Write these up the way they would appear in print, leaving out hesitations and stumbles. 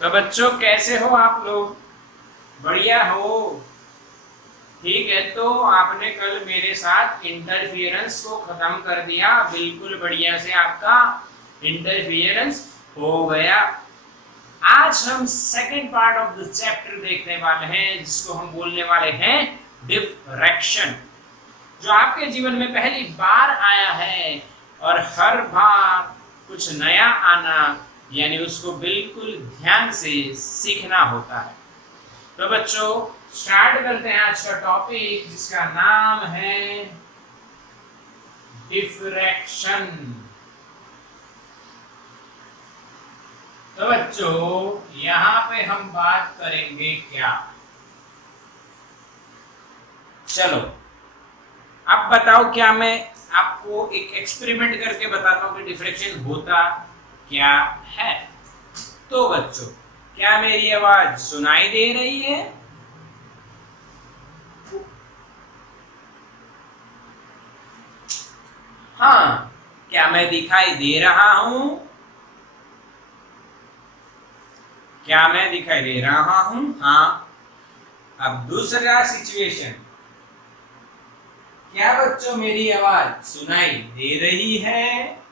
तो बच्चों कैसे हो आप लोग? बढ़िया हो? ठीक है, तो आपने कल मेरे साथ इंटरफियरेंस को खत्म कर दिया, बिल्कुल बढ़िया से आपका इंटरफियरेंस हो गया। आज हम second part of the chapter देखने वाले हैं, जिसको हम बोलने वाले हैं डिफ्रैक्शन, जो आपके जीवन में पहली बार आया है और हर बार कुछ नया आना, यानी उसको बिल्कुल ध्यान से सीखना होता है। तो बच्चों स्टार्ट करते हैं आज का टॉपिक, जिसका नाम है डिफ्रैक्शन। तो बच्चों यहाँ पे हम बात करेंगे क्या? चलो अब बताओ, क्या मैं आपको एक एक्सपेरिमेंट करके बताता हूँ कि डिफ्रैक्शन होता क्या है। तो बच्चों क्या मेरी आवाज सुनाई दे रही है? हाँ। क्या मैं दिखाई दे रहा हूं? क्या मैं दिखाई दे रहा हूं? हाँ। अब दूसरा सिचुएशन, क्या बच्चों मेरी आवाज सुनाई दे रही है?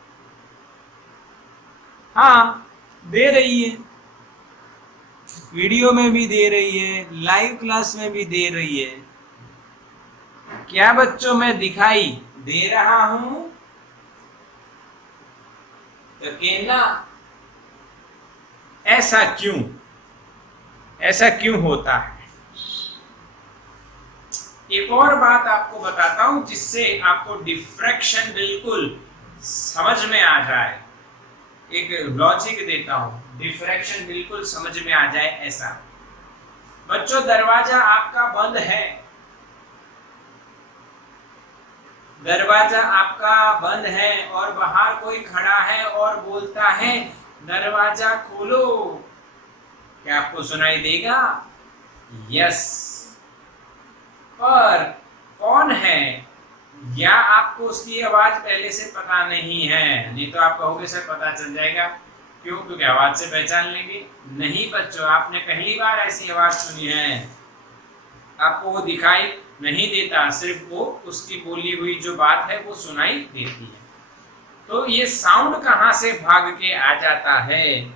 हाँ, दे रही है। वीडियो में भी दे रही है, लाइव क्लास में भी दे रही है। क्या बच्चों मैं दिखाई दे रहा हूं? तो कहना ऐसा क्यों? ऐसा क्यों होता है? एक और बात आपको बताता हूं, जिससे आपको डिफ्रैक्शन बिल्कुल समझ में आ जाए। एक लॉजिक देता हूं, डिफ्रैक्शन बिल्कुल समझ में आ जाए ऐसा। बच्चों दरवाजा आपका बंद है, दरवाजा आपका बंद है और बाहर कोई खड़ा है और बोलता है दरवाजा खोलो, क्या आपको सुनाई देगा? यस। पर कौन है, या आपको उसकी आवाज पहले से पता नहीं है? नहीं तो आप कहोगे सर पता चल जाएगा। क्यों? क्योंकि आवाज से पहचान लेंगे। नहीं बच्चों, आपने पहली बार ऐसी आवाज सुनी है, आपको वो दिखाई नहीं देता, सिर्फ वो उसकी बोली हुई जो बात है वो सुनाई देती है। तो ये साउंड कहाँ से भाग के आ जाता है,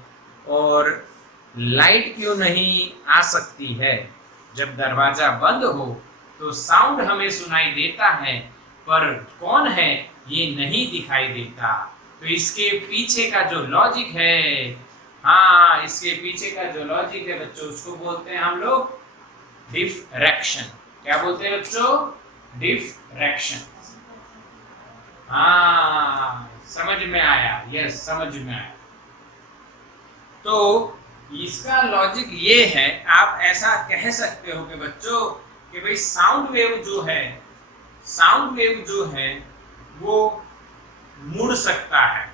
और लाइट क्यों नहीं आ सकती है? जब दरवाजा बंद हो तो साउंड हमें सुनाई देता है, पर कौन है ये नहीं दिखाई देता। तो इसके पीछे का जो लॉजिक है, हाँ इसके पीछे का जो लॉजिक है बच्चों, उसको बोलते हैं हम लोग डिफ्रैक्शन। क्या बोलते हैं बच्चों? डिफ्रैक्शन। हाँ समझ में आया? यस समझ में आया। तो इसका लॉजिक ये है, आप ऐसा कह सकते हो कि बच्चों कि भाई साउंड वेव जो है वो मुड़ सकता है,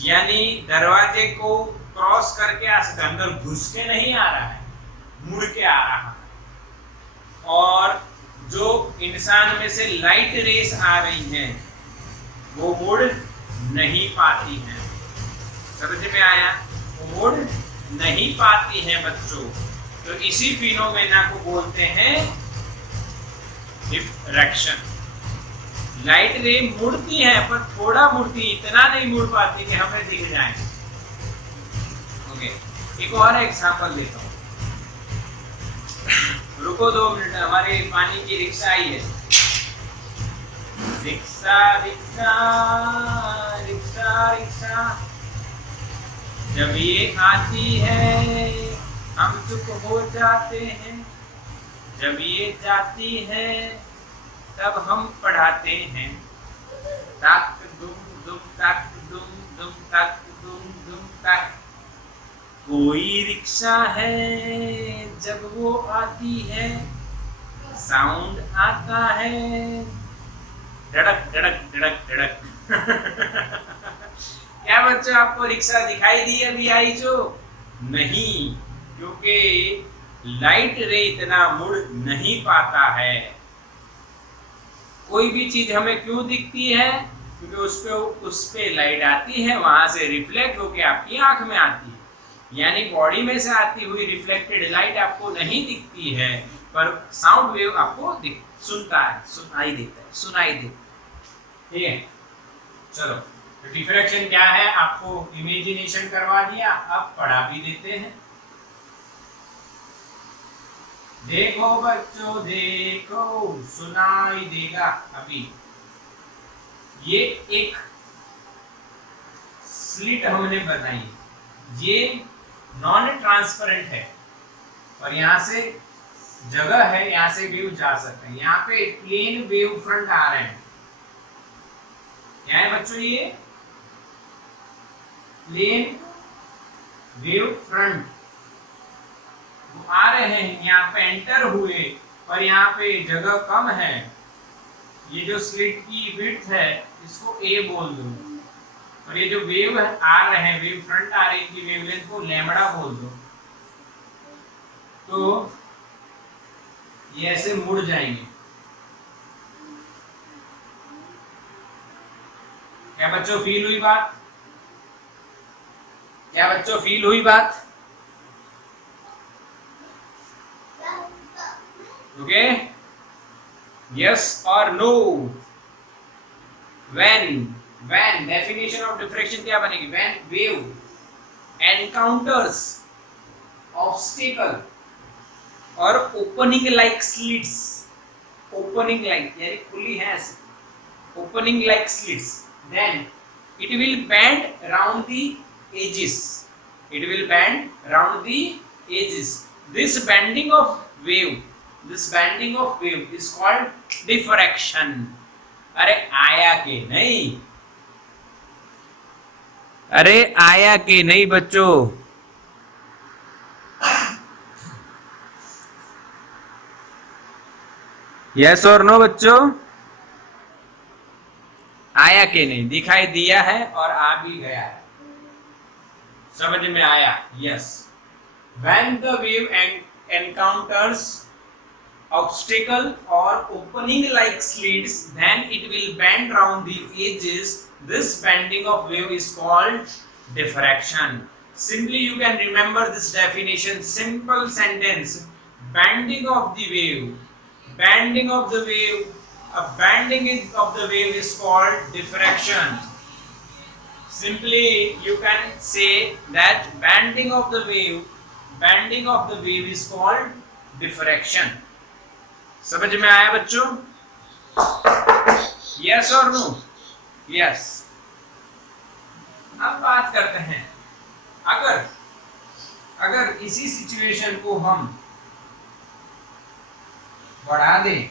यानी दरवाजे को क्रॉस करके आ सकता है, अंदर घुस के नहीं आ रहा है, मुड़ के आ रहा है। और जो इंसान में से लाइट रेस आ रही हैं वो मुड़ नहीं पाती हैं। समझ में आया? वो मुड़ नहीं पाती हैं बच्चों। तो इसी फिनोमेना को बोलते हैं डिफ्रैक्शन। लाइट रे मुड़ती है, पर थोड़ा मुड़ती, इतना नहीं मुड़ पाती कि हमें दिख जाए। ओके, एक और एग्जांपल देता हूँ। रुको 2 मिनट, हमारे पानी की रिक्शा आई है। रिक्शा रिक्शा रिक्शा रिक्शा, जब ये आती है हम चुप हो जाते हैं, जब ये जाती है तब हम पढ़ाते हैं। तक दुम दुम तक दुम दुम तक दुम दुम तक। कोई रिक्शा है जब वो आती है साउंड आता है धड़क धड़क धड़क धड़क। क्या बच्चों आपको रिक्शा दिखाई दी अभी आई जो? नहीं, क्योंकि लाइट रे इतना मुड़ नहीं पाता है। कोई भी चीज हमें क्यों दिखती है? क्योंकि उस पे लाइट आती है, वहां से रिफ्लेक्ट होके आपकी आंख में आती है। यानी बॉडी में से आती हुई रिफ्लेक्टेड लाइट आपको नहीं दिखती है, पर साउंड वेव आपको सुनता है, सुनाई देता है, सुनाई देता है। ठीक है, चलो तो डिफ्रैक्शन क्या है आपको इमेजिनेशन करवा दिया, अब पढ़ा भी देते हैं। देखो बच्चों देखो, सुनाई देगा अभी। ये एक स्लिट हमने बनाई, ये नॉन ट्रांसपेरेंट है और यहां से जगह है, यहां से वेव जा सकते हैं। यहाँ पे प्लेन वेव फ्रंट आ रहे हैं, क्या है बच्चों, ये प्लेन वेव फ्रंट आ रहे हैं, यहाँ पे एंटर हुए, पर यहाँ पे जगह कम है। ये जो स्लिट की विड्थ है इसको ए बोल दो, और ये जो वेव आ रहे हैं, वेव फ्रंट आ रही है, इनकी वेवलेंथ को लैम्बडा बोल दो। तो ये ऐसे मुड़ जाएंगे। क्या बच्चों फील हुई बात? क्या बच्चों फील हुई बात? ओके, यस और no? when definition of diffraction क्या बनेगी? when wave encounters obstacle or opening like slits, opening like यानी खुली है ऐसे, opening like slits, then it will bend round the edges, it will bend round the edges. This bending of wave is called diffraction. अरे आया के नहीं, अरे आया के नहीं बच्चों, यस और नो बच्चों? आया के नहीं, दिखाई दिया है और आ भी गया है, समझ में आया? Yes, when the wave encounters obstacle or opening like slits, then it will bend round the edges. This bending of wave is called diffraction. Simply you can remember this definition, simple sentence, bending of the wave, bending of the wave, a bending of the wave is called diffraction. Simply you can say that bending of the wave is called diffraction. समझ में आया बच्चों? Yes और no? Yes. अब बात करते हैं, अगर इसी सिचुएशन को हम बढ़ा दें,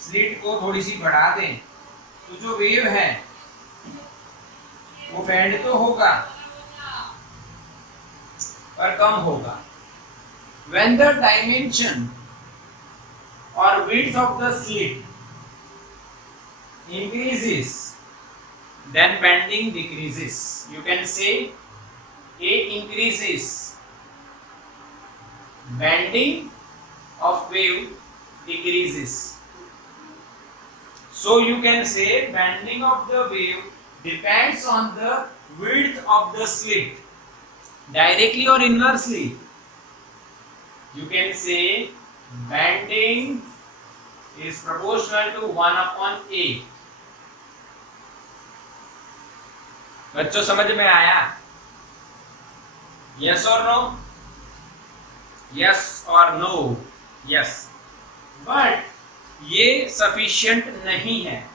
स्लिट को थोड़ी सी बढ़ा दें, तो जो वेव है वो बेंड तो होगा पर कम होगा। When the dimension or width of the slit increases, then bending decreases. You can say A increases, bending of wave decreases. So you can say bending of the wave depends on the width of the slit, directly or inversely. You can say bending is proportional to 1/A. बच्चों समझ में आया? Yes or no? Yes or no? Yes. But ये sufficient नहीं है,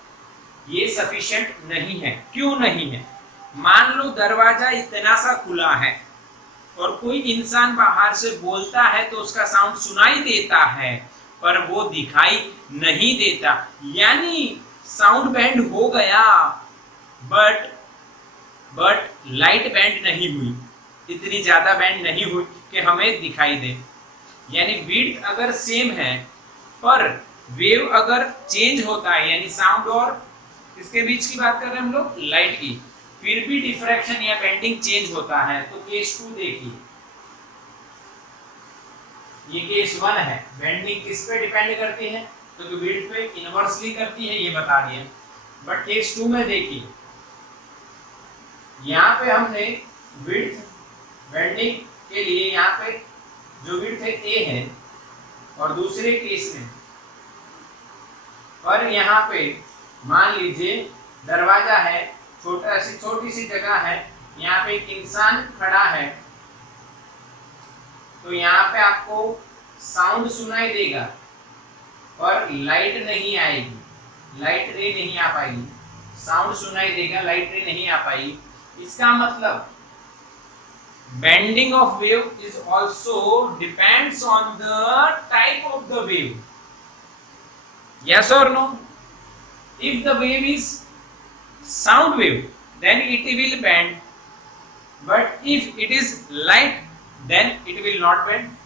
ये sufficient नहीं है। क्यों नहीं है? मान लो दरवाजा इतना सा खुला है और कोई इंसान बाहर से बोलता है तो उसका साउंड सुनाई देता है, पर वो दिखाई नहीं देता, यानी साउंड बैंड हो गया, बट लाइट बैंड नहीं हुई, इतनी ज्यादा बैंड नहीं हुई कि हमें दिखाई दे। यानी विड्थ अगर सेम है पर वेव अगर चेंज होता है, यानी साउंड और इसके बीच की बात कर रहे हैं हम लोग, लाइट की, फिर भी डिफ्रैक्शन या बेंडिंग चेंज होता है। तो केस 2 देखिए, ये केस 1 है, बेंडिंग किस पे डिपेंड करती है? तो विड्थ पे इनवर्सली करती है, ये बता दिया। बट केस 2 में देखिए, यहाँ पे हमने विड्थ बेंडिंग के लिए यहाँ पे जो विड्थ है ए है, और दूसरे केस में पर यहाँ पे मान लीजिए दरवाजा है, छोटी सी जगह है, यहाँ पे एक इंसान खड़ा है, तो यहाँ पे आपको साउंड सुनाई देगा और लाइट नहीं आएगी, लाइट रे नहीं आ पाएगी। साउंड सुनाई देगा, लाइट रे नहीं आ पाएगी। इसका मतलब bending of wave is also depends on the type of the wave. Yes or no? If the wave is sound wave, then it will bend, but if it is light, then it will not bend.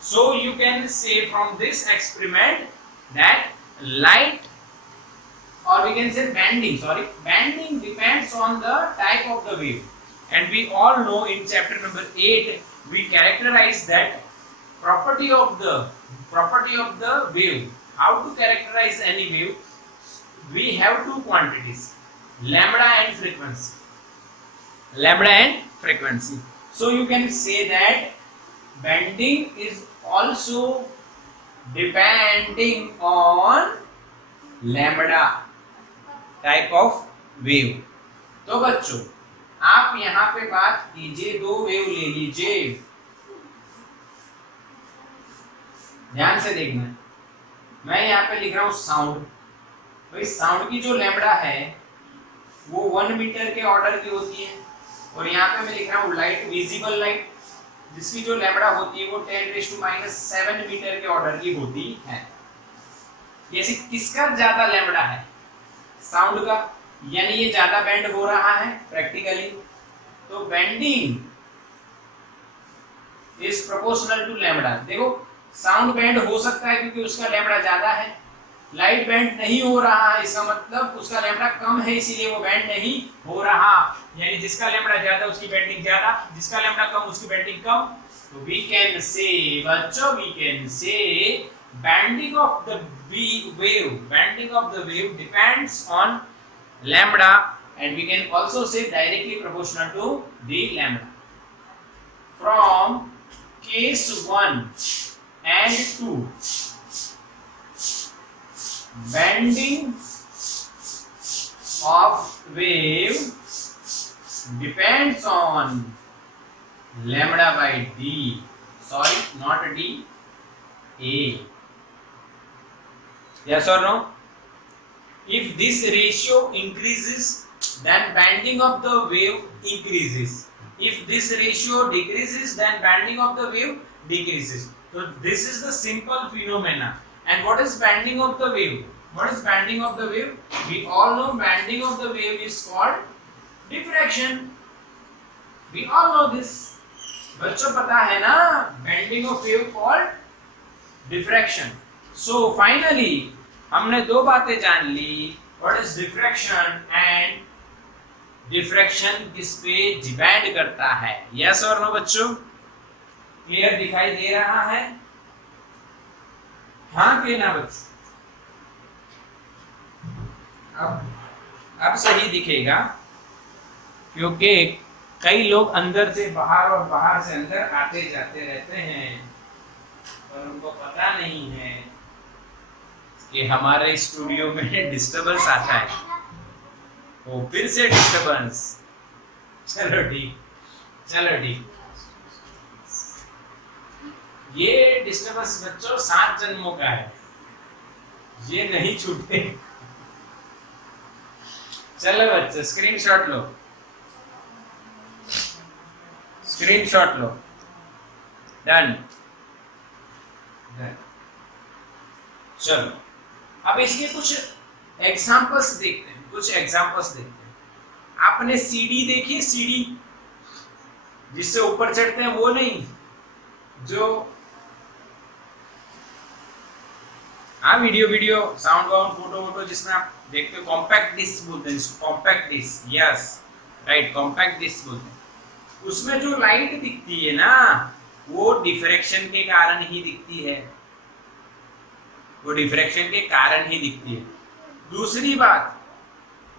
So you can say from this experiment that light, or we can say bending depends on the type of the wave. And we all know in chapter number 8 we characterize that property of the wave. How to characterize any wave? We have two quantities, lambda and frequency. Lambda and frequency. So you can say that bending is also depending on lambda type of wave. तो बच्चों आप यहाँ पे बात कीजिए, दो wave ले लीजिए, ध्यान से देखना। मैं यहाँ पे लिख रहा हूँ साउंड, भाई साउंड की जो लैम्बडा है वो 1 मीटर के ऑर्डर की होती है, और यहाँ पे मैं लिख रहा हूँ लाइट, विजिबल लाइट, जिसकी जो लैम्बडा होती है वो 10⁻⁷ मीटर के ऑर्डर की होती है। जैसे किसका ज्यादा लैम्बडा है? साउंड का, यानी ये ज्यादा बेंड हो रहा है प्रैक्टिकली, तो bending is proportional to lambda. देखो साउंड बेंड हो सकता है क्योंकि उसका लैम्बडा ज्यादा है, लाइट बेंड नहीं हो रहा है, इसका मतलब उसका लैम्बडा कम है, इसीलिए वो बेंड नहीं हो रहा। यानी जिसका लैम्बडा ज्यादा उसकी बेंडिंग ज्यादा, जिसका लैम्बडा कम उसकी बेंडिंग कम। तो वी कैन से बच्चों, we can say bending of the wave depends on lambda, and we can also say directly proportional to the lambda. From case 1 and 2, bending of wave depends on lambda by d, sorry not d, a. Yes or no? If this ratio increases, then bending of the wave increases. If this ratio decreases, then bending of the wave decreases. So this is the simple phenomena. And what is bending of the wave? What is bending of the wave? We all know bending of the wave is called diffraction. We all know this. बच्चों पता है ना, bending of wave called diffraction. So finally हमने दो बातें जान ली, what is diffraction and diffraction किस पे डिपेंड करता है। yes और no बच्चों? क्लियर दिखाई दे रहा है? हाँ कि ना बच्चों? अब सही दिखेगा, क्योंकि कई लोग अंदर से बाहर और बाहर से अंदर आते जाते रहते हैं, पर उनको पता नहीं है कि हमारे स्टूडियो में डिस्टरबेंस आता है। वो फिर से डिस्टरबेंस, चलो ठीक। ये डिस्टरबेंस बच्चों 7 जन्मों का है, ये नहीं छूटे। चलो बच्चों स्क्रीनशॉट लो, डन। चलो अब इसके कुछ एग्जांपल्स देखते हैं, आपने सीढ़ी देखी? सीढ़ी जिससे ऊपर चढ़ते हैं, वो नहीं, जो वीडियो साउंड फोटो जिसमें आप देखते हो, कॉम्पैक्ट डिस्क बोलते हैं इसको, compact disc, yes right, compact disc बोलते हैं। उसमें जो लाइट दिखती है ना, वो डिफ्रैक्शन के कारण ही दिखती है,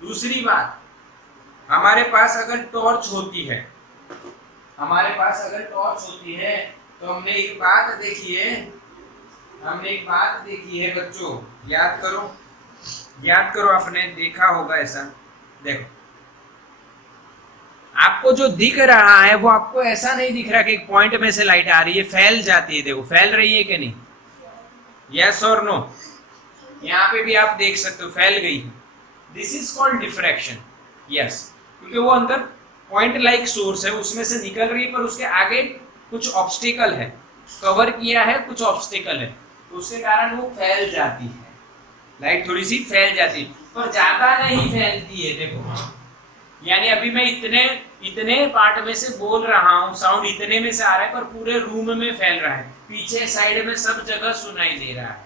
दूसरी बात, हमारे पास अगर टॉर्च होती है, हमारे पास अगर टॉर्च होती है तो हमने एक बात देखी है बच्चों, याद करो, आपने देखा होगा ऐसा। देखो, आपको जो दिख रहा है वो आपको ऐसा नहीं दिख रहा कि एक पॉइंट में से लाइट आ रही है, फैल जाती है। देखो फैल रही है कि नहीं, यस और नो। यहाँ पे भी आप देख सकते हो फैल गई। This is called diffraction. Yes, क्योंकि वो अंदर पॉइंट लाइक सोर्स है, उसमें से निकल रही है, पर उसके आगे कुछ ऑब्स्टिकल है, कवर किया है, कुछ ऑब्स्टिकल है, तो उसके कारण वो फैल जाती है। लाइट थोड़ी सी फैल जाती है, पर ज्यादा नहीं फैलती है। देखो, यानी अभी मैं इतने पार्ट में से बोल रहा हूँ, साउंड इतने में से आ रहा है, पर पूरे रूम में फैल रहा है, पीछे साइड में सब जगह सुनाई दे रहा है।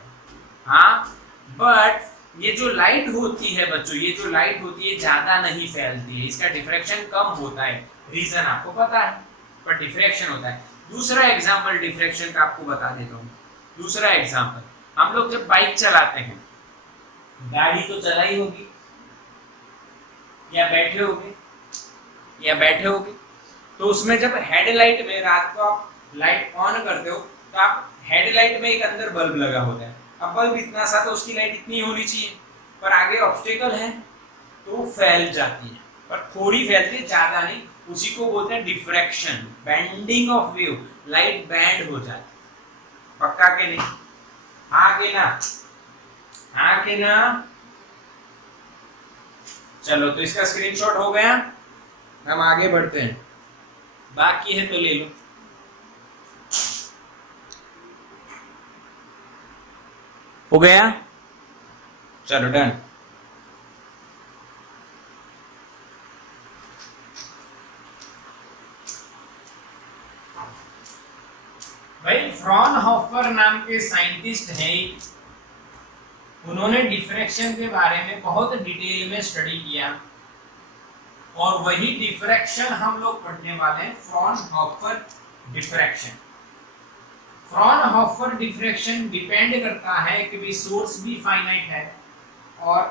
हाँ, बट ये जो लाइट होती है बच्चों, ये जो लाइट होती है ज्यादा नहीं फैलती है, इसका डिफ्रैक्शन कम होता है। रीजन आपको पता है, पर डिफ्रैक्शन होता है। दूसरा एग्जांपल डिफ्रैक्शन का आपको बता देता हूँ। दूसरा एग्जांपल, हम लोग जब बाइक चलाते हैं, गाड़ी तो चलाई होगी या बैठे होगे, तो उसमें जब हेडलाइट में रात को आप लाइट ऑन करते हो, तो आप हेडलाइट में एक अंदर बल्ब लगा होता है। अब बल्ब इतना सा, तो उसकी लाइट इतनी होनी चाहिए, पर आगे ऑब्स्टेकल है तो फैल जाती है, पर थोड़ी फैलती है, ज्यादा नहीं। उसी को बोलते हैं diffraction, bending of wave. Light band हो जाती है। पक्का के नहीं? हाँ के ना? चलो, तो इसका स्क्रीनशॉट हो गया, हम आगे बढ़ते हैं। बाकी है तो ले लो। हो गया? चलो डन। भाई, फ्रॉनहोफर नाम के साइंटिस्ट हैं, उन्होंने डिफ्रैक्शन के बारे में बहुत डिटेल में स्टडी किया, और वही डिफ्रैक्शन हम लोग पढ़ने वाले हैं, Fraunhofer diffraction. Fraunhofer diffraction depend करता है कि सोर्स भी फाइनाइट है, और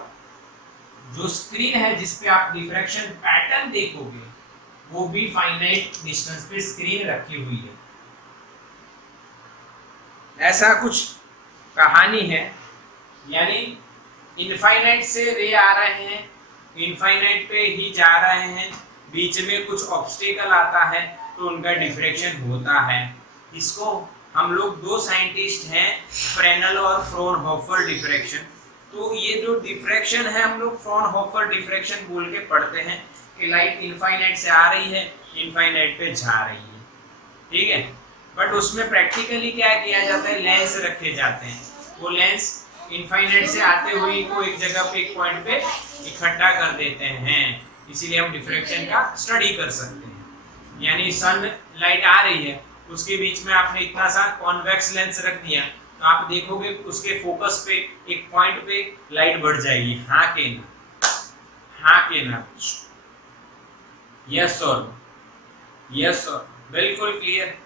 जो स्क्रीन है जिस पे आप डिफ्रैक्शन पैटर्न देखोगे वो भी फाइनाइट डिस्टेंस पे स्क्रीन रखी हुई है। ऐसा कुछ कहानी है, यानी इनफाइनाइट से रे आ रहे हैं, इनफाइनाइट पे ही जा रहे हैं, बीच में कुछ ऑब्स्टेकल आता है तो उनका डिफ्रैक्शन होता है। इसको हम लोग, दो साइंटिस्ट हैं, फ्रेनेल और फ्रॉनहोफर डिफ्रैक्शन। तो ये जो डिफ्रैक्शन है हम लोग फ्रॉनहोफर डिफ्रैक्शन बोल के पढ़ते हैं कि लाइट इनफाइनाइट से आ रही है, इनफाइनाइट पे जा रही है, ठीक है। बट उसमें प्रैक्टिकली क्या किया जाता है, लेंस रखे जाते हैं। वो लेंस इनफाइनाइट से आते हुए को एक जगह पे, एक पॉइंट पे इकट्ठा कर देते हैं, इसीलिए हम डिफ्रैक्शन का स्टडी कर सकते हैं। यानी सन लाइट आ रही है, उसके बीच में आपने इतना सा कॉन्वेक्स लेंस रख दिया, तो आप देखोगे उसके फोकस पे एक पॉइंट पे लाइट बढ़ जाएगी। हाँ के ना? यस और बिल्कुल क्लियर।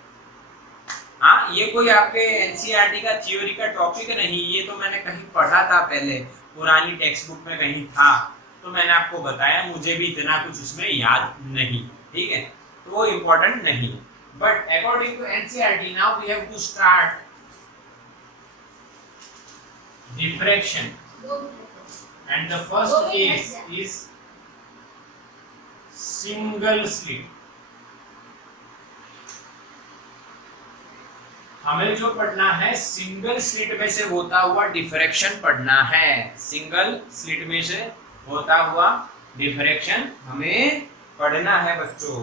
हाँ, ये कोई आपके एनसीईआरटी का थ्योरी का टॉपिक नहीं, ये तो मैंने कहीं पढ़ा था पहले, पुरानी टेक्स्ट बुक में कहीं था, तो मैंने आपको बताया। मुझे भी इतना कुछ उसमें याद नहीं, ठीक है, तो वो इम्पोर्टेंट नहीं। But according to NCERT, now we have to start diffraction, and the first case is single slit. हमें जो पढ़ना है, सिंगल स्लिट में से होता हुआ डिफ्रैक्शन पढ़ना है। सिंगल स्लिट में से होता हुआ डिफ्रैक्शन हमें पढ़ना है बच्चों।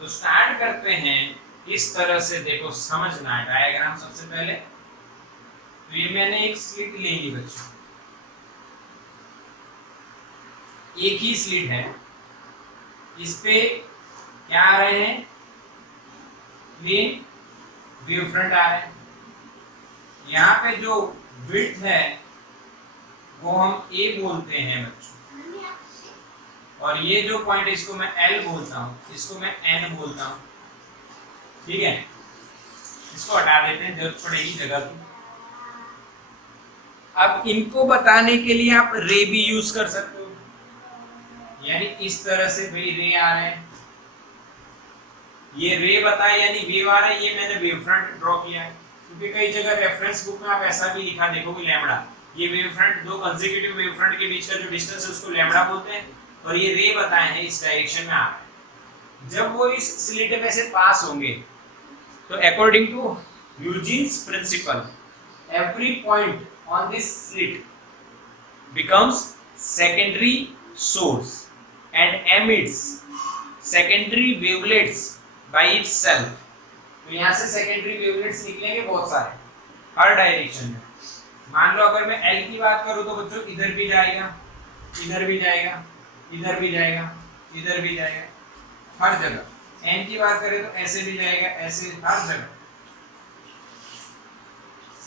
तो स्टार्ट करते हैं इस तरह से। देखो, समझना है डायग्राम सबसे पहले। तो ये मैंने एक स्लिट ले ली बच्चों, एक ही स्लिट है, इस पे क्या आ रहे हैं, प्लेन वेव फ्रंट आ रहे हैं। यहाँ पे जो विड्थ है वो हम ए बोलते हैं बच्चों, और ये जो पॉइंट, इसको मैं एल बोलता हूँ, इसको मैं एन बोलता हूँ, ठीक है। इसको हटा देते हैं, जरूरत पड़ेगी जगह की। अब इनको बताने के लिए आप रे भी यूज कर सकते हो, यानी इस तरह से भाई रे आ रहे हैं, ये रे बताए यानी वेव आ रहा है, ये मैंने वेव फ्रंट ड्रॉ किया है, क्योंकि कई जगह रेफरेंस बुक में आप ऐसा भी लिखा देखोगे लैम्बडा, ये वेव फ्रंट, दो कंसेक्यूटिव वेव फ्रंट के बीच का जो डिस्टेंस है उसको लैम्बडा बोलते हैं, और ये रे बताए हैं इस डायरेक्शन में आ रहा है। जब वो इस स्लिट में से पास होंगे तो according to Huygens principle every point on this slit becomes secondary source and emits secondary wavelets by itself। तो यहाँ से secondary wavelets निकलेंगे बहुत सारे हर डायरेक्शन में। मान लो अगर मैं L की बात करूँ तो बच्चों इधर भी जाएगा, इधर भी जाएगा, इधर भी जाएगा, इधर भी जाएगा, हर जगह। N की बात करें तो ऐसे भी जाएगा, ऐसे, हर जगह।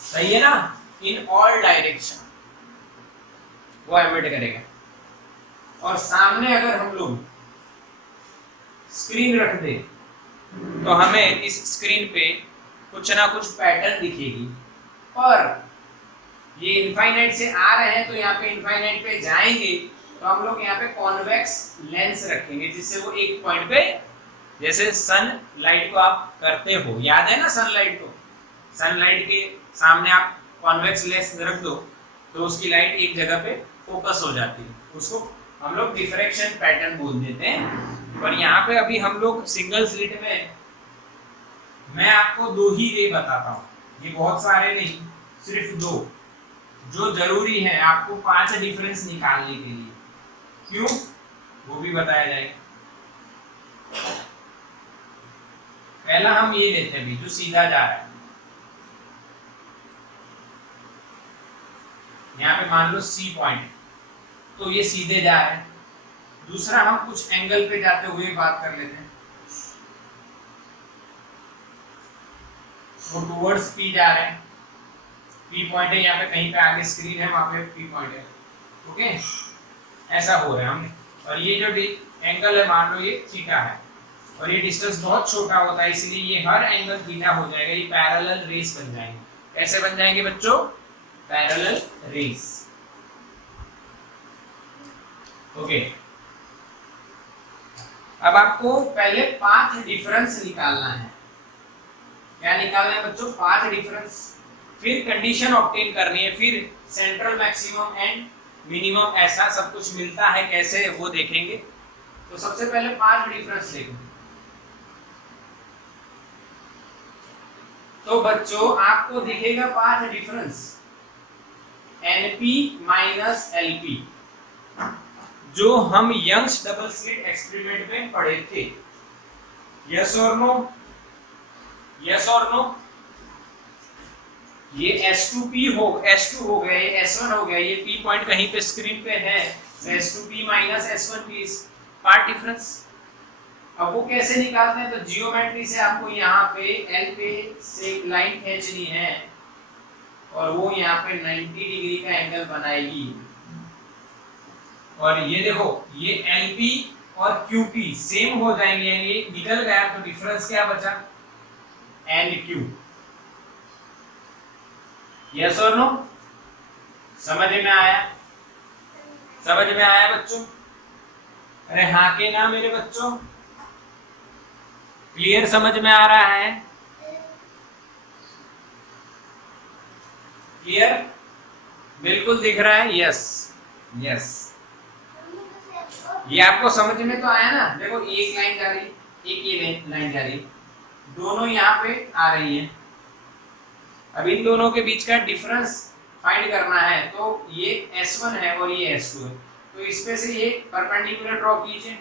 सही है ना? इन ऑल डायरेक्शन वो एमिट करेगा। और सामने अगर हम लोग स्क्रीन रख दे तो हमें इस स्क्रीन पे कुछ ना कुछ पैटर्न दिखेगी, पर ये इनफाइनाइट से आ रहे हैं तो यहाँ पे इनफाइनाइट पे जाएंगे तो हम लोग यहाँ पे कॉन्वेक्स लेंस रखेंगे, जिससे वो एक पॉइंट पे, जैसे सन लाइट को आप करते हो, याद है ना सनलाइट को, सनलाइट के सामने आप कॉन्वेक्स लेंस रख दो तो उसकी लाइट एक जगह पे फोकस हो जाती है, उसको हम लोग डिफ्रैक्शन पैटर्न बोल देते हैं। पर यहाँ पे अभी हम लोग सिंगल स्लिट में मैं आपको दो ही रे बताता हूँ, ये बहुत सारे नहीं, सिर्फ दो जो जरूरी है आपको 5 डिफरेंस निकालने के लिए। क्यों, वो भी बताया जाएगा। पहला हम ये लेते हैं जो सीधा जा रहा है, यहाँ पे मान लो C पॉइंट, तो ये सीधे जा रहे हैं। दूसरा हम कुछ एंगल पे जाते हुए बात कर लेते हैं, वो टुवर्ड्स P जा रहे हैं, P पॉइंट है यहाँ पे, कहीं पे आगे स्क्रीन है वहां पे P पॉइंट है, ओके, ऐसा हो रहा है हमने। और ये जो एंगल है मान लो ये थीटा है, और ये डिस्टेंस बहुत छोटा होता है, इसलिए ये हर एंगल थीटा हो जाएगा, ये पैरेलल रेस बन जाएंगे। कैसे बन जाएंगे बच्चों? Parallel rays, okay. अब आपको पहले पाथ डिफरेंस निकालना है। क्या निकालना है बच्चों? Path difference. फिर कंडीशन ऑब्टेन करनी है, फिर सेंट्रल मैक्सिमम एंड मिनिमम, ऐसा सब कुछ मिलता है कैसे वो देखेंगे। तो सबसे पहले पाथ डिफरेंस लेंगे। तो बच्चों आपको दिखेगा path difference NP minus LP, जो हम यंग्स डबल स्लिट एक्सपेरिमेंट में पढ़े थे। यस और नो? यस और नो? ये S2P हो, S2 हो गया, ये S1 हो गया, ये P पॉइंट कहीं पे स्क्रीन पे है, तो S2P minus S1P path difference. अब वो कैसे निकालते हैं? तो जियोमेट्री से आपको यहाँ पे L पे से लाइन खींचनी है और वो यहाँ पे 90 डिग्री का एंगल बनाएगी। और ये देखो, ये LP और QP सेम हो जाएंगे, यानी ये निकल गया, तो डिफरेंस क्या बचा? NQ। यस और नो? समझ में आया? समझ में आया बच्चों? अरे हाँ के ना मेरे बच्चों? क्लियर समझ में आ रहा है? क्लियर? बिल्कुल दिख रहा है? Yes yes. ये आपको समझ में तो आया ना? देखो एक लाइन जा रही, एक ये लाइन जा रही, दोनों यहाँ पे आ रही है। अब इन दोनों के बीच का डिफरेंस फाइंड करना है, तो ये S1 है और ये S2 है, तो इसमें से ये परपेंडिकुलर ड्रॉ कीजिए।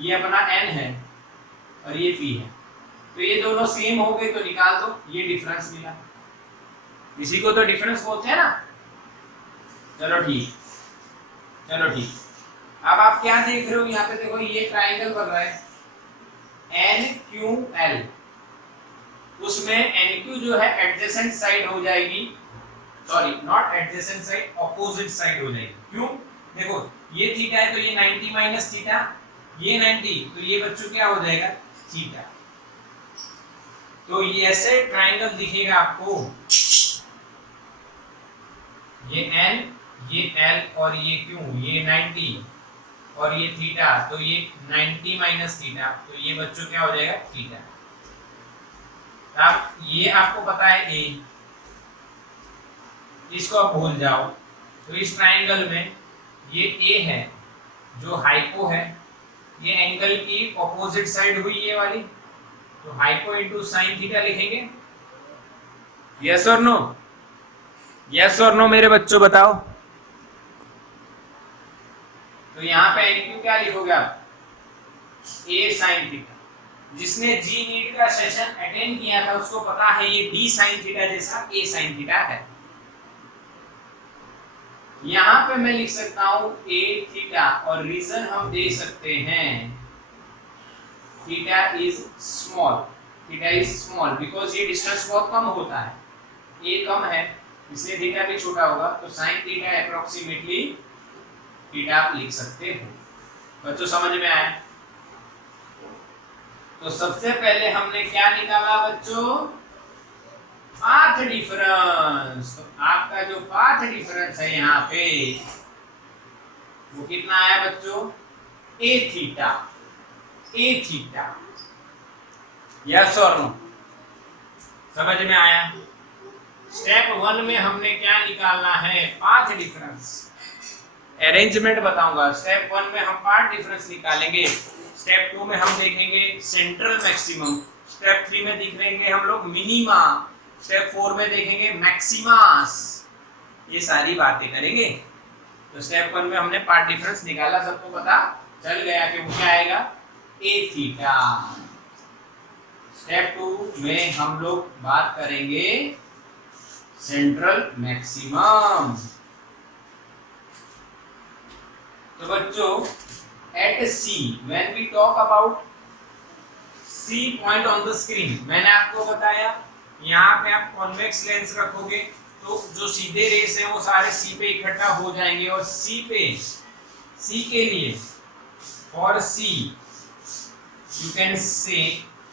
ये अपना N है और ये P है, तो ये दोनों सेम हो गए तो निकाल दो, ये डिफरेंस मिला। इसी को तो डिफरेंस बोलते हैं ना। चलो ठीक, चलो ठीक। अब आप क्या देख रहे हो? यहाँ पे देखो ये ट्राइंगल बन रहा है NQL, उसमें NQ जो है एडजेसेंट साइड हो जाएगी, sorry not adjacent side, opposite side हो जाएगी। क्यों? देखो ये थीटा है तो ये 90 माइनस थीटा, ये 90, तो ये बच्चों क्या हो जाएगा? थीटा। तो ये ऐसे ट्राइंगल दिखेगा आपको, ये N, ये L और ये Q, ये 90, और ये थीटा, तो ये 90 माइनस थीटा, तो ये बच्चों क्या हो जाएगा थीटा। अब ये आपको पता है ए, इसको आप भूल जाओ। तो इस ट्राइंगल में ये ए है जो हाइपो है, ये एंगल की ऑपोजिट साइड हुई ये वाली, तो हाइपो इंटू साइन थीटा लिखेंगे। यस और नो? यस और नो मेरे बच्चों बताओ। तो यहाँ पे एन क्यू क्या लिखोगे आप? ए साइन थीटा। जिसने जी नीट का सेशन अटेंड किया था उसको पता है ये बी साइन थीटा जैसा ए साइन थीटा है। यहाँ पे मैं लिख सकता हूं ए थीटा और रीजन हम दे सकते हैं theta is small. Theta is small because ये डिस्टेंस बहुत कम होता है, ए कम है इसलिए थीटा भी छोटा होगा। तो साइन थीटा अप्रोक्सीमेटली थीटा आप लिख सकते हो। बच्चों समझ में आया? तो सबसे पहले हमने क्या निकाला बच्चों? Path difference. तो आपका जो पाथ डिफरेंस है यहाँ पे वो कितना आया बच्चों? ए थीटा। ए थीटा। यस और नो? समझ में आया? स्टेप 1 में हमने क्या निकालना है? Path difference. अरेंजमेंट बताऊंगा। स्टेप 1 में हम पाथ डिफरेंस निकालेंगे, स्टेप 2 में हम देखेंगे सेंट्रल मैक्सिमम, स्टेप 3 में देखेंगे हम लोग मिनिमा, स्टेप 4 में देखेंगे मैक्सिमास। ये सारी बातें करेंगे। तो स्टेप 1 में हमने पार्ट डिफरेंस निकाला, सबको पता चल गया कि वो क्या आएगा? ए थीटा। स्टेप 2 में हम लोग बात करेंगे सेंट्रल मैक्सिमम। तो बच्चों at C, when we talk about C point on the screen, मैंने आपको बताया यहाँ पे आप कॉन्वेक्स लेंस रखोगे तो जो सीधे रेस हैं वो सारे सी पे इकट्ठा हो जाएंगे और सी पे, सी के लिए for C you can say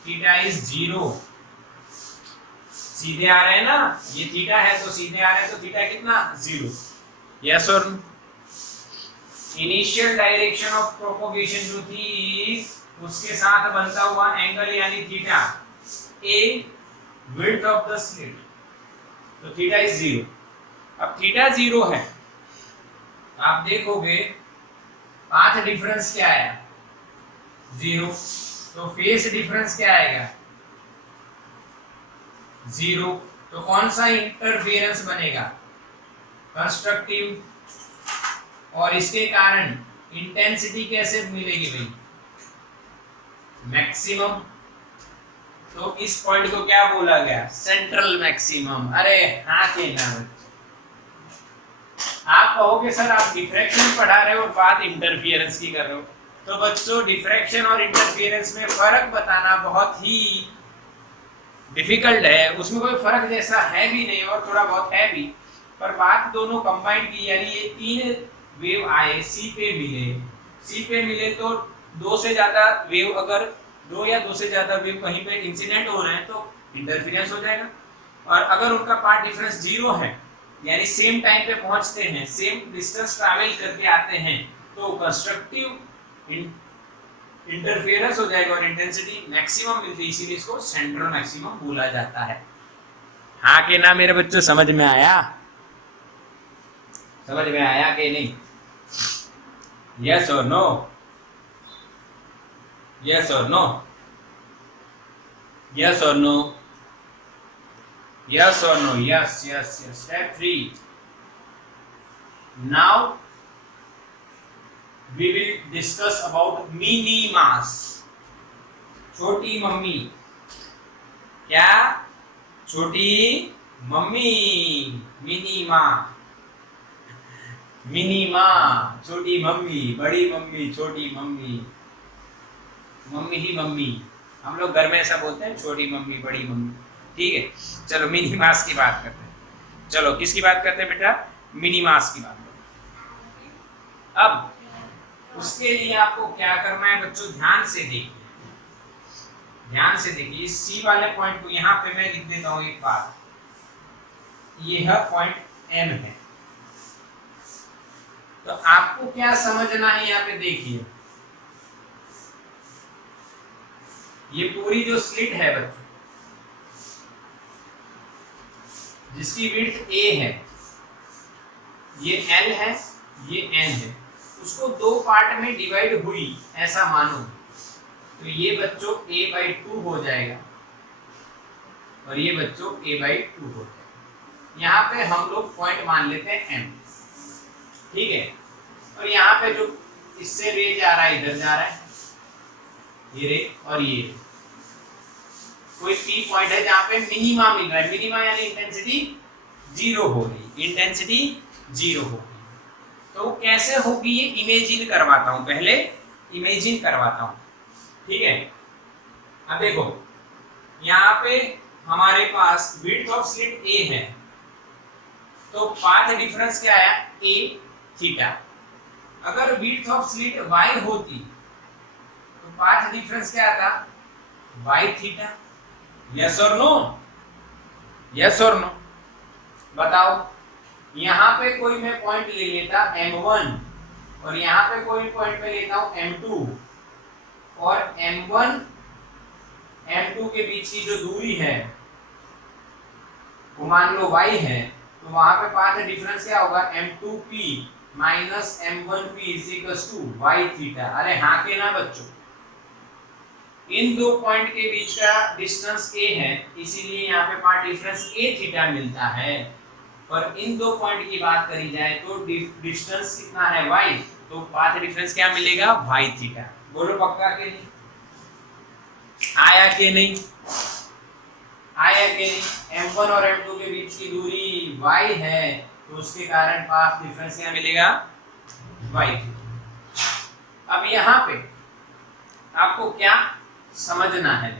theta is 0। सीधे आ रहे हैं ना, ये थीटा है तो सीधे आ रहे हैं तो थीटा कितना? 0। यस और? इनिशियल डायरेक्शन ऑफ प्रोपोगेशन जो थी उसके साथ बनता हुआ एंगल यानी theta, A width of the slit, तो थीटा इज 0। अब थीटा 0 है, आप देखोगे पाथ डिफरेंस क्या है? 0। तो फेस डिफरेंस क्या आएगा? 0। तो कौन सा इंटरफेरेंस बनेगा? कंस्ट्रक्टिव। और इसके कारण इंटेंसिटी कैसे मिलेगी भाई? मैक्सिमम। तो इस पॉइंट को क्या बोला गया? Central maximum. अरे हाँ के ना आप कहोगे सर आप डिफ्रैक्शन पढ़ा रहे हो और बात इंटरफियरेंस की कर रहे हो। तो बच्चों डिफ्रैक्शन और इंटरफियरेंस में फर्क बताना बहुत ही डिफिकल्ट है। उसमें कोई फर्क जैसा है भी नहीं और थोड़ा बहुत है भी, पर बात दोनों कंबाइन की, यानी ये 3 वेव आए सी पे मिले, सी पे मिले तो 2 से ज्यादा वेव, अगर 2 या 2 से ज्यादा वेव कहीं पे इंसिडेंट हो रहे हैं तो इंटरफेरेंस हो जाएगा। और अगर उनका पाथ डिफरेंस 0 है यानी सेम टाइम पे पहुंचते हैं, सेम डिस्टेंस ट्रैवल करके आते हैं, तो कंस्ट्रक्टिव इंटरफेरेंस हो जाएगा और इंटेंसिटी मैक्सिमम मिलती है, इसीलिए इसको सेंट्रल मैक्सिमम बोला जाता है। हाँ कि ना मेरे बच्चों? समझ में आया? समझ में आया कि नहीं? यस और नो? यस और नो? यस और नो? यस और no? Yes yes yes. Step 3, now we will discuss about minimas। छोटी मम्मी। क्या? छोटी मम्मी। मिनीमा। मिनीमा छोटी मम्मी, बड़ी मम्मी छोटी मम्मी, मम्मी ही मम्मी। हम लोग घर में ऐसा बोलते हैं, छोटी मम्मी बड़ी मम्मी। ठीक है, चलो मिनीमास की बात करते हैं। चलो किसकी बात करते हैं बेटा? मिनीमास की बात करते हैं। अब उसके लिए आपको क्या करना है बच्चों? ध्यान से देखिए, ध्यान से देखिए। इस सी वाले पॉइंट को यहाँ पे मैं लिख देता हूँ एक बात, यह पॉइंट एम है। तो आपको क्या समझना है यहाँ पे देखिए, ये पूरी जो स्लिट है बच्चों, जिसकी विड्थ a है, ये L है, ये N है, उसको दो पार्ट में डिवाइड हुई ऐसा मानो, तो ये बच्चों a/2 हो जाएगा और ये बच्चों a/2 हो जाएगा। यहाँ पे हम लोग पॉइंट मान लेते हैं M, ठीक है। और यहाँ पे जो इससे रे जा रहा है, इधर जा रहा है ये रे, और ये कोई P पॉइंट है जहाँ पे मिनिमा मिल रहा है, मिनिमा यानी इंटेंसिटी जीरो हो रही, इंटेंसिटी जीरो होगी। तो कैसे होगी ये इमेजिन करवाता हूं, पहले इमेजिन करवाता हूं, ठीक है। अब देखो यहाँ पे हमारे पास विड्थ ऑफ स्लिट A है, तो पाथ डिफरेंस क्या आया, a थीटा। अगर विड्थ ऑफ स्लिट y होती तो पाथ डिफरेंस क्या आता, y थीटा। यस और नो, यस और नो, बताओ। यहाँ पे कोई मैं पॉइंट ले लेता M1 और यहाँ पे कोई पॉइंट में लेता हूं M2, और M1 M2 के बीच की जो दूरी है वो मान लो y है, तो वहां पे पाथ डिफरेंस क्या होगा, M2p minus M1p is equals to y theta. अरे हाँ के ना बच्चों, इन दो पॉइंट के बीच का डिस्टेंस a है, इसीलिए यहाँ पे पाथ डिफरेंस a थीटा मिलता है। और इन दो पॉइंट की बात करी जाए तो डिस्टेंस कितना है y, तो पाथ डिफरेंस क्या मिलेगा, y थीटा। बोलो पक्का के नहीं, आया के नहीं, आया के नहीं। M1 और M2 के बीच की दूरी y है, तो उसके कारण पाथ डिफरेंस क्या मिलेगा, y थीटा। अब यहाँ पे आपको क्या समझना है,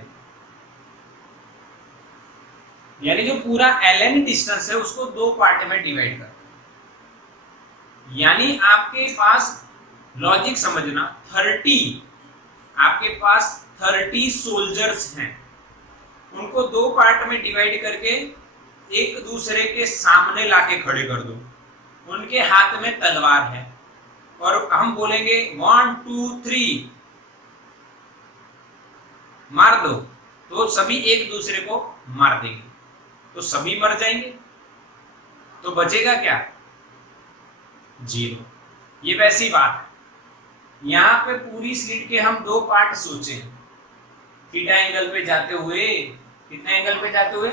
यानी जो पूरा ln डिस्टेंस है उसको दो पार्ट में डिवाइड कर, यानी आपके पास लॉजिक समझना, 30 आपके पास 30 सोल्जर्स हैं, उनको दो पार्ट में डिवाइड करके एक दूसरे के सामने लाके खड़े कर दो, उनके हाथ में तलवार है और हम बोलेंगे 1 2 3 मार दो, तो सभी एक दूसरे को मार देंगे, तो सभी मर जाएंगे, तो बचेगा क्या, 0। ये वैसी बात है। यहाँ पे पूरी स्लिट के हम दो पार्ट सोचे, थीटा एंगल पे जाते हुए, कितने एंगल पे जाते हुए,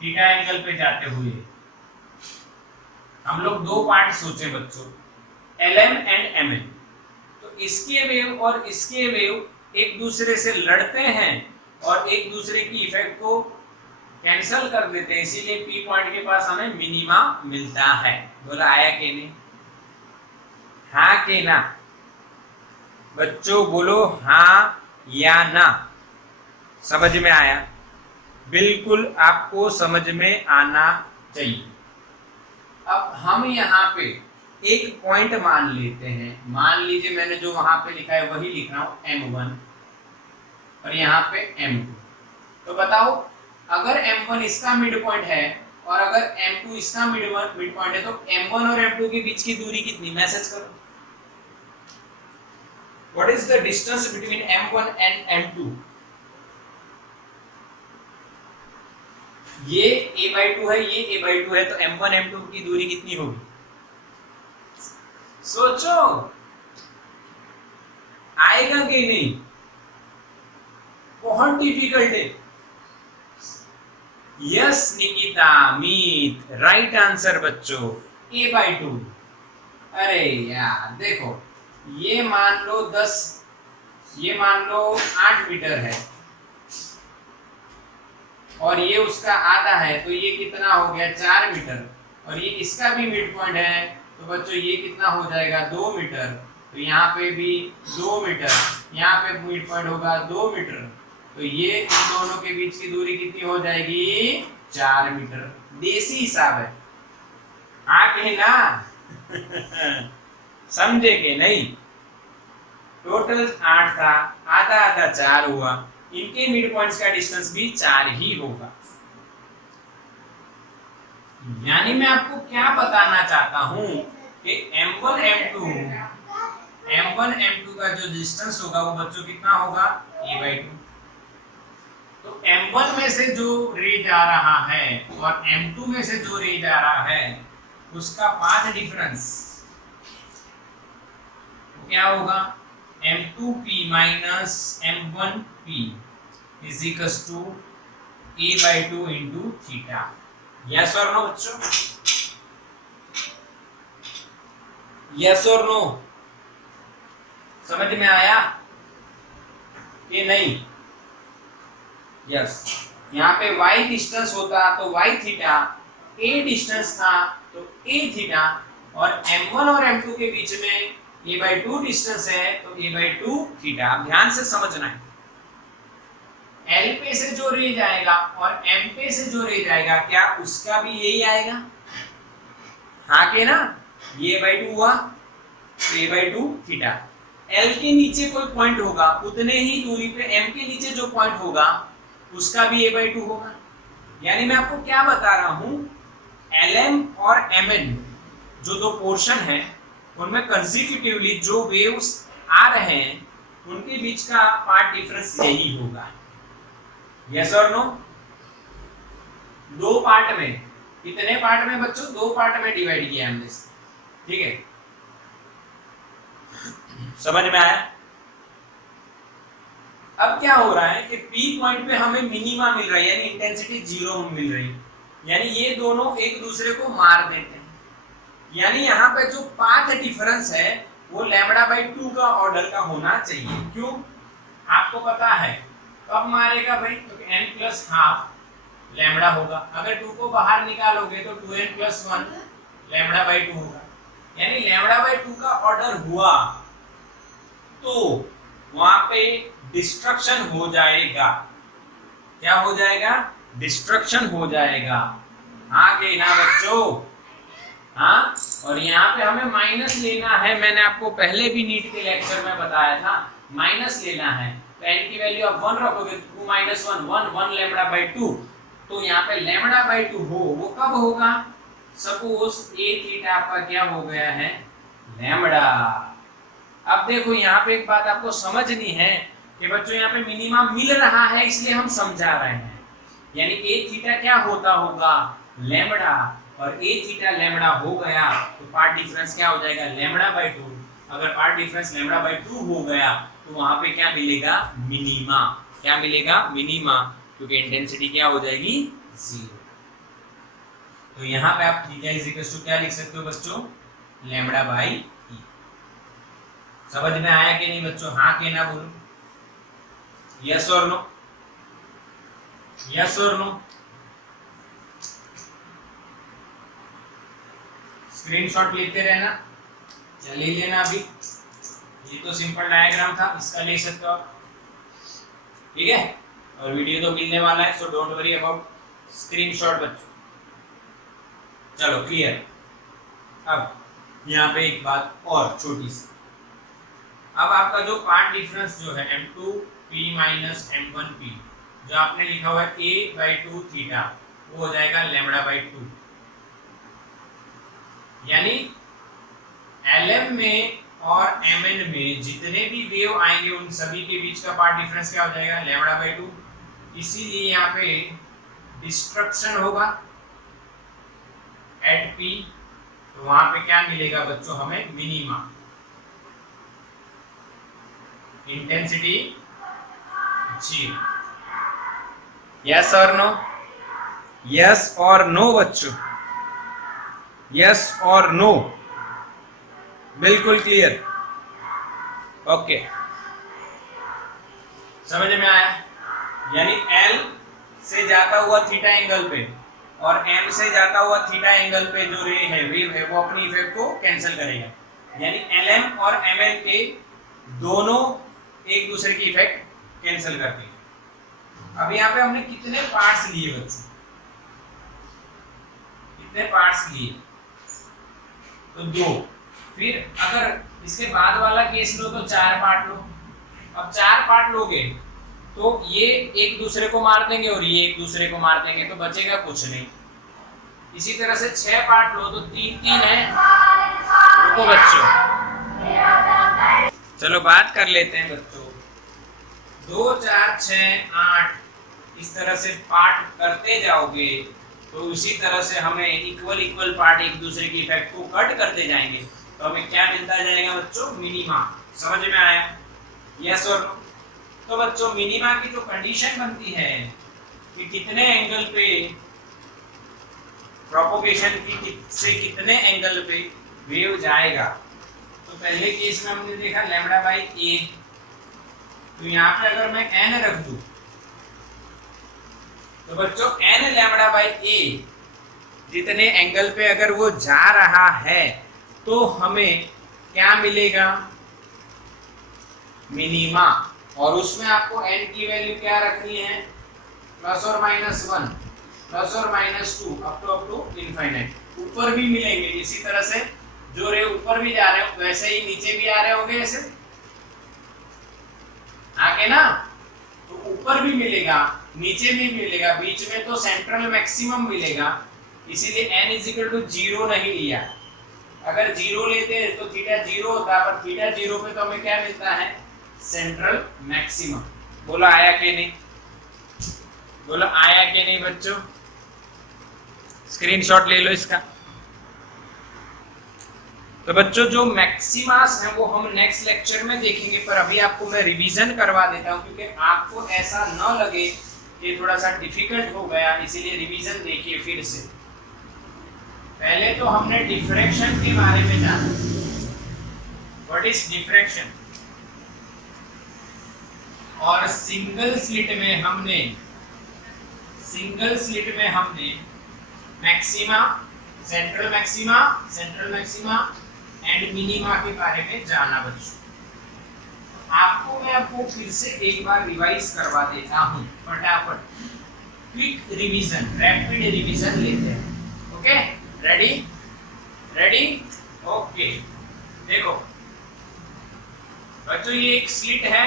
थीटा एंगल पे जाते हुए हम लोग दो पार्ट सोचे बच्चों, Lm एंड Mn। तो इसके वेव और इसके वेव एक दूसरे से लड़ते हैं और एक दूसरे की इफेक्ट को कैंसल कर देते हैं, इसीलिए P पॉइंट के पास हमें मिनिमा मिलता है। बोला आया के नहीं, हाँ के ना बच्चों, बोलो हाँ या ना। समझ में आया, बिल्कुल आपको समझ में आना चाहिए। अब हम यहाँ पे एक पॉइंट मान लेते हैं, मान लीजिए मैंने जो वहां पे लिखा है वही लिख रहा हूं, M1 और यहाँ पे M2। तो बताओ अगर M1 इसका मिड पॉइंट है और अगर M2 इसका मिड पॉइंट है, तो M1 और M2 के बीच की दूरी कितनी, मैसेज करो। What is the distance between M1 and M2? ये a/2 है, ये a/2 है, तो M1 M2 की दूरी कितनी होगी, सोचो, आएगा कि नहीं, बहुत डिफिकल्ट है। यस निकिता, मीत, राइट आंसर बच्चों, a/2। अरे यार देखो, ये मान लो 10, ये मान लो 8 मीटर है और ये उसका आधा है, तो ये कितना हो गया, 4 मीटर। और ये इसका भी मिड पॉइंट है, तो बच्चों ये कितना हो जाएगा, 2 मीटर। तो यहाँ पे भी 2 मीटर, यहाँ पे मिड पॉइंट होगा 2 मीटर, तो ये इन दोनों के बीच की दूरी कितनी हो जाएगी, 4 मीटर। देसी हिसाब है, आके ना समझे के नहीं। टोटल 8 था, आधा आधा 4 हुआ, इनके मिड पॉइंट्स का डिस्टेंस भी 4 ही होगा। यानी मैं आपको क्या बताना चाहता हूं कि M1 M2 का जो डिस्टेंस होगा वो बच्चों कितना होगा a/2। तो M1 में से जो रे जा रहा है और M2 में से जो रे जा रहा है उसका पाथ डिफरेंस क्या होगा, M2P minus M1P is equals to a/2 into theta. Yes और नो बच्चों, यस और नो, समझ में आया कि नहीं? यस, यहाँ पे y डिस्टेंस होता तो y थीटा, a डिस्टेंस था तो a थीटा, और m1 और m2 के बीच में a/2 डिस्टेंस है तो a/2 थीटा। अब ध्यान से समझना है, L पे से जो रे जाएगा और M पे से जो रे जाएगा क्या उसका भी यही आएगा? हाँ के ना, ये a/2 हुआ तो a/2 थीटा। L के नीचे कोई पॉइंट होगा उतने ही दूरी पे M के नीचे जो पॉइंट होगा उसका भी a/2 होगा। यानी मैं आपको क्या बता रहा हूं, Lm और Mn जो दो पोर्शन है उनमें कंसेक्यूटिवली जो वेव्स आ रहे हैं उनके बीच का पार्ट डिफरेंस यही होगा। यस और नो? दो पार्ट में, कितने पार्ट में बच्चों? दो पार्ट में डिवाइड किया हमने, ठीक है? समझ में आया? अब क्या हो रहा है कि P पॉइंट पे हमें मिनिमा मिल रहा है, यानी इंटेंसिटी 0 मिल रही है, यानी ये दोनों एक दूसरे को मार देते हैं। यानी यहाँ पे जो पाथ डिफरेंस है वो λ/2 का ऑर्डर का होना चाहिए। क्यों? आपको पता है कब मारेगा भाई? तो n प्लस हाफ लैम्बडा होगा। अगर 2 को बाहर निकालोगे तो 2n प्लस 1 λ/2 होगा। यानी λ/2 का ऑर्डर हुआ तो वहां पे डिस्ट्रक्शन हो जाएगा। क्या हो जाएगा? डिस्ट्रक्शन हो जाएगा। हाँ कि ना बच्चों? हाँ, और यहाँ पे हमें माइनस लेना है। मैंने आपको पहले भी नीट के लेक्चर में बताया था, माइनस लेना है। तो n की वैल्यू आप 1 रखोगे, 2 माइनस 1 1 λ/2। तो यहाँ पे λ/2 हो, वो कब होगा? सपोज a थीटा आपका क्या हो गया है? लैम्बडा। अब देखो यहाँ पे एक बात आपको समझनी है कि बच्चों यहाँ पे मिनिमा मिल रहा है इसलिए हम समझा रहे हैं। यानी a थीटा क्या होता होगा? लैम्बडा। और a थीटा लैम्बडा हो गया तो पार्ट डिफरेंस क्या हो जाएगा? λ/2। अगर पार्ट डिफरेंस λ/2 हो गया तो वहां पे क्या मिलेगा? मिनिमा। क्या मिलेगा? मिनिमा, क्योंकि इंटेंसिटी क्या हो जाएगी? 0। तो यहाँ पे आप थीटा इज इक्वल टू क्या लिख सकते हो बच्चों? λ/e। समझ में आया कि नहीं बच्चों? हाँ के ना बोलो? यस और नो? यस और नो? स्क्रीनशॉट लेते रहना या ले लेना। अभी ये तो सिंपल डायग्राम था, इसका ले सकते हो आप, ठीक है? और वीडियो तो मिलने वाला है, so don't worry about screenshot बच्चों। चलो क्लियर। अब यहाँ पे एक बात और छोटी सी, अब आपका जो पार्ट डिफरेंस जो है M2P माइनस M1P जो आपने लिखा हुआ है a/2 थीटा, वो हो जाएगा λ/2। यानी Lm में और Mn में जितने भी वेव आएंगे उन सभी के बीच का पार्ट डिफरेंस क्या हो जाएगा? λ/2। इसीलिए यहाँ पे डिस्ट्रक्शन होगा एट P, तो वहां पे क्या मिलेगा बच्चों? हमें मिनिमा, इंटेंसिटी 0। यस और नो? यस और नो बच्चों? यस और नो? बिल्कुल क्लियर। ओके, समझ में आया? यानी L से जाता हुआ थीटा एंगल पे और M से जाता हुआ थीटा एंगल पे जो रे है, वेव है, वो अपनी इफेक्ट को कैंसिल करेगा। यानी Lm और Mn के दोनों एक दूसरे की इफेक्ट कैंसिल करते हैं। अब यहाँ पे हमने कितने पार्ट्स लिए बच्चों? कितने पार्ट्स लिए? तो 2। फिर अगर इसके बाद वाला केस लो तो 4 पार्ट लो। अब 4 पार्ट लोगे तो ये एक दूसरे को मार देंगे और ये एक दूसरे को मार देंगे, तो बचेगा कुछ नहीं। इसी तरह से 6 पार्ट लो तो 3 3 है। रुको बच्चों, चलो बात कर लेते हैं बच्चों। 2 4 6 8 इस तरह से पार्ट करते जाओगे तो उसी तरह से हमें इक्वल इक्वल पार्ट एक दूसरे की इफेक्ट को कट करते जाएंगे तो हमें क्या मिलता जाएगा बच्चों? मिनिमा। समझ में आया? यस और नो? तो बच्चों मिनिमा की तो कंडीशन बनती है कि कितने एंगल पे प्रोपोगेशन की से कितने एंगल पे वेव जाएगा। तो पहले केस में हमने देखा लैम्डा बाई ए, तो यहाँ पे अगर मैं n रख दूं तो बच्चों n लैम्डा बाई ए जितने एंगल पे अगर वो जा रहा है तो हमें क्या मिलेगा? मिनिमा। और उसमें आपको n की वैल्यू क्या रखनी है? प्लस और माइनस 1, प्लस और माइनस 2 अप टू इनफाइनाइट। ऊपर भी मिलेंगे इसी तरह से, जो रे ऊपर भी जा रहे हो वैसे ही नीचे भी आ रहे होंगे, ऐसे आगे ना, तो ऊपर भी मिलेगा नीचे भी मिलेगा, बीच में तो सेंट्रल मैक्सिमम मिलेगा। इसीलिए n इज इक्वल टू 0 नहीं लिया। अगर 0 लेते तो थीटा 0 होता, पर थीटा 0 पे तो हमें क्या मिलता है? Central maximum. बोलो आया कि नहीं? बोलो आया कि नहीं बच्चों? स्क्रीनशॉट ले लो इसका। तो बच्चों जो मैक्सिमास है वो हम नेक्स्ट लेक्चर में देखेंगे, पर अभी आपको मैं रिवीजन करवा देता हूं क्योंकि आपको ऐसा न लगे कि थोड़ा सा डिफिकल्ट हो गया, इसीलिए रिवीजन देखिए फिर से। पहले तो हमने डिफ्रैक्शन के बारे में जाना। What is diffraction? और सिंगल स्लिट में हमने maxima, central maxima and minima के बारे में जाना बच्चों। आपको फिर से एक बार रिवाइज करवा देता हूं फटाफट। क्विक रिवीजन, रैपिड रिवीजन लेते हैं। Okay, ready? ओके। देखो बच्चों ये एक स्लिट है,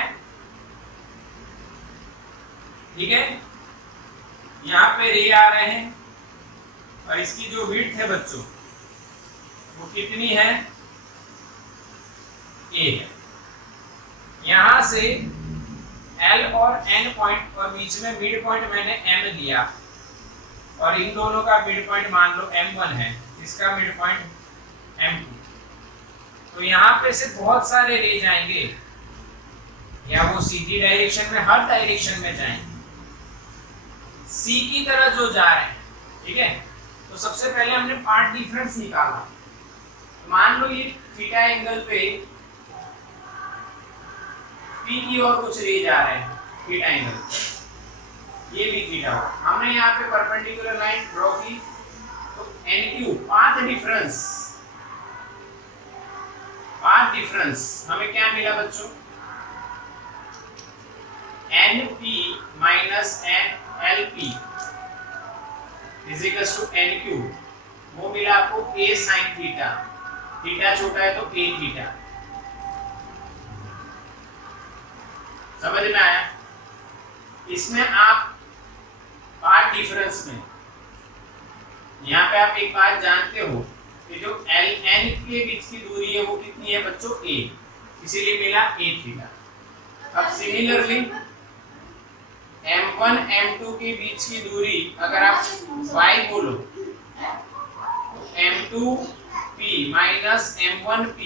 ठीक है? यहाँ पे रे आ रहे हैं और इसकी जो विड्थ है बच्चों वो कितनी है? ए है। यहां से L और N पॉइंट और बीच में मिड पॉइंट मैंने M लिया और इन दोनों का मिड पॉइंट मान लो M1 है, इसका मिड पॉइंट M2। तो यहाँ पे से बहुत सारे रे जाएंगे, या वो सीधी डायरेक्शन में, हर डायरेक्शन में जाएंगे सी की तरह जो जा रहे हैं, ठीक है? तो सबसे पहले हमने पार्ट डिफरेंस निकाला। मान लो ये थीटा एंगल पे P की ओर कुछ रे जा रहे हैं, थीटा एंगल, ये भी थीटा हो। हमने यहाँ पे परपेंडिकुलर लाइन ड्रॉ की, तो NQ पाथ डिफरेंस हमें क्या मिला बच्चों? NP minus NLP is equal to NQ। वो मिला आपको A sin थीटा, थीटा छोटा है तो A थीटा। समझ में आया? इसमें आप पार्ट डिफरेंस में यहाँ पे आप एक बात जानते हो कि जो LN के बीच की दूरी है वो कितनी है बच्चों? A, इसीलिए मिला A थीटा। अब सिमिलरली M1 M2 के बीच की दूरी अगर आप y बोलो, M2P माइनस M1P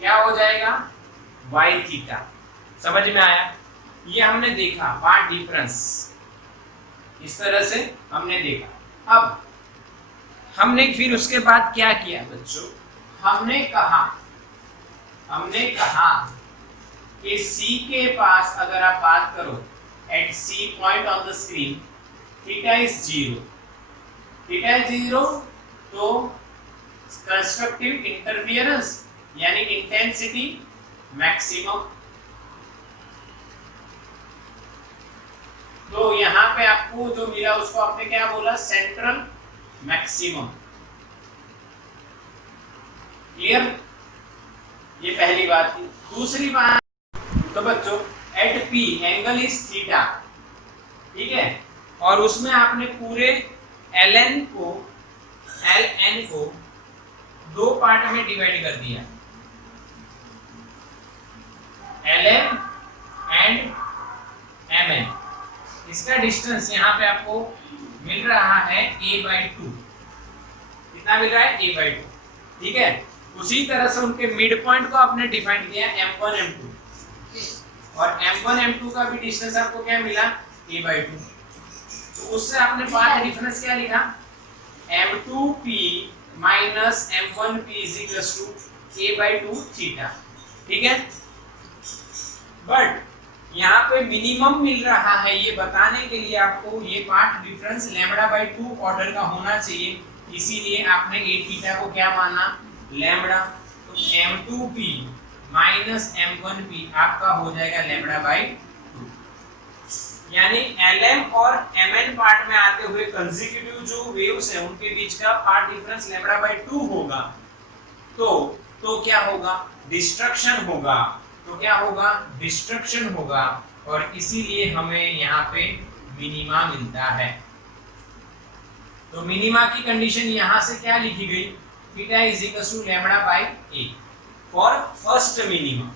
क्या हो जाएगा? y theta. समझ में आया? ये हमने देखा पार्ट डिफरेंस, इस तरह से हमने देखा। अब हमने फिर उसके बाद क्या किया बच्चों? हमने कहा कि C के पास अगर आप बात करो at C point on the screen, theta is 0. Theta is 0, तो कंस्ट्रक्टिव इंटरफियरेंस यानी इंटेंसिटी मैक्सिमम। तो यहाँ पे आपको जो मिला उसको आपने क्या बोला? Central maximum. क्लियर? ये पहली बात थी। दूसरी बात, तो बच्चों at P angle is theta, ठीक है? और उसमें आपने पूरे ln को एल एन को दो पार्ट में डिवाइड कर दिया, L M and M N. इसका डिस्टेंस यहाँ पे आपको मिल रहा है a/2। कितना मिल रहा है? a/2। ठीक है, उसी तरह से उनके मिड पॉइंट को आपने डिफाइन किया m1 m2, और m1 m2 का भी डिस्टेंस आपको क्या मिला? a/2। तो उससे आपने पाथ डिफरेंस क्या लिखा? m2p minus m1p is equals to a/2 theta. ठीक है, बट यहाँ पे मिनिमम मिल रहा है, ये बताने के लिए आपको ये पाथ डिफरेंस λ/2 ऑर्डर का होना चाहिए, इसीलिए आपने a थीटा को क्या माना? लैम्बडा। तो m2p माइनस m1p आपका हो जाएगा λ/2। यानी lm और mn पार्ट में आते हुए कंसेक्यूटिव जो वेव्स हैं उनके बीच का पार्ट डिफरेंस λ/2 होगा। तो क्या होगा? डिस्ट्रक्शन होगा। तो क्या होगा? डिस्ट्रक्शन होगा, और इसीलिए हमें यहाँ पे मिनिमा मिलता है। तो मिनिमा की कंडीशन यहाँ से क्या लिखी गई? Theta is equal to λ/a for first minima.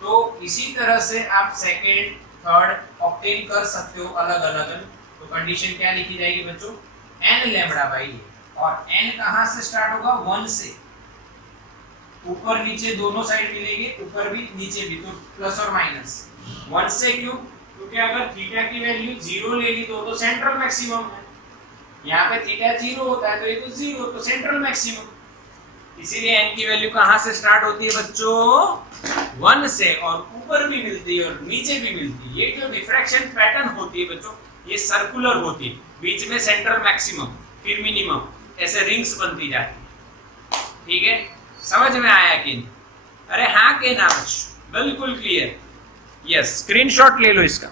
तो इसी तरह से आप सेकेंड थर्ड ऑब्टेन कर सकते हो अलग अलग। तो कंडीशन क्या लिखी जाएगी बच्चों? n λ/a, और n कहाँ से स्टार्ट होगा? 1 से। ऊपर नीचे दोनों साइड मिलेंगे, ऊपर भी नीचे भी, तो प्लस और माइनस 1 से। क्यों? क्योंकि अगर थीटा की वैल्यू 0 ले ली तो सेंट्रल मैक्सिमम है। यहाँ पे थीटा 0 होता है तो ये तो 0, तो सेंट्रल मैक्सिमम। इसीलिए n की वैल्यू कहाँ से स्टार्ट होती है बच्चों? 1 से, और ऊपर भी मिलती है और नीचे भी मिलती है। ये जो डिफ्रैक्शन पैटर्न होती है बच्चों, ये सर्कुलर होती है, बीच में सेंट्रल मैक्सिमम फिर मिनिमम, ऐसे रिंग्स बनती जाती है। ठीक है, समझ में आया कि नहीं? अरे हाँ के ना बच्चों, बिल्कुल क्लियर। यस, स्क्रीनशॉट ले लो इसका।